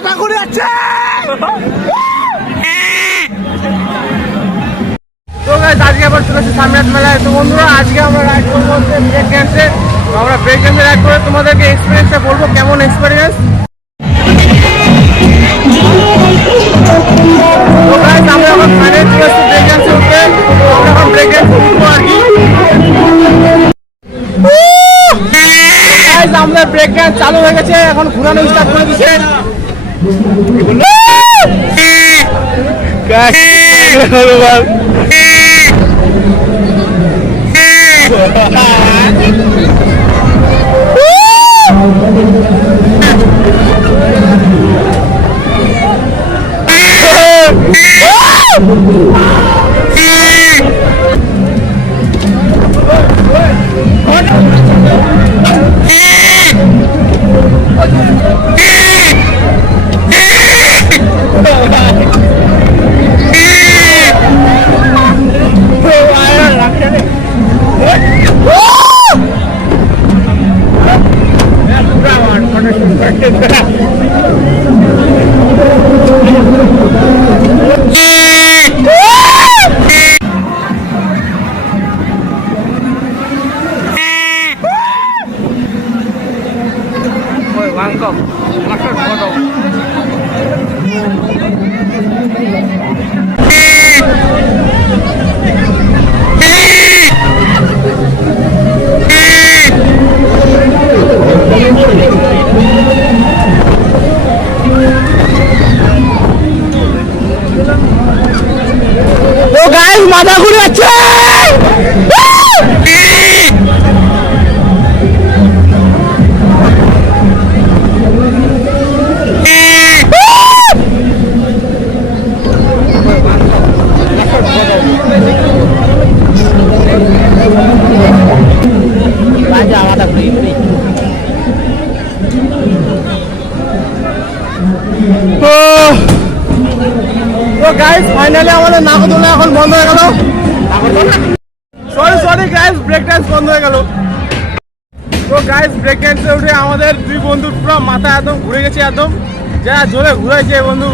মাথা ঘুরে যাচ্ছে। তো গাইস আজকে আবার চলে এসেছি সামনের মেলায়। তো বন্ধুরা আজকে আমরা রাইড করবো ব্রেক ড্যান্সে। তো আমরা ব্রেক ড্যান্সে রাইড করে তোমাদেরকে এক্সপিরিয়েন্সটা বলবো কেমন এক্সপিরিয়েন্স। তো গাইস আমরা এখন ফাইনাল চলে এসেছি ব্রেক ড্যান্সে উঠতে। আমরা এখন ব্রেক ড্যান্স করবো আর কি। গাইস আমাদের ব্রেক ড্যান্স চালু হয়ে গেছে, এখন ঘুরানো স্টার্ট করে দিচ্ছে। Bangkok, makan foto. তো গাইস মাথা ঘুরে যাচ্ছে। তো গাইস ফাইনালি আমাদের নাগরদোলা এখন বন্ধ হয়ে গেল। সরি গাইস, ব্রেক ডান্স বন্ধ হয়ে গেল। তো গাইস ব্রেক ডান্সে উঠে আমাদের দুই বন্ধুর পুরো মাথা একদম ঘুরে গেছে, একদম যা জোরে ঘুরেছে বন্ধু।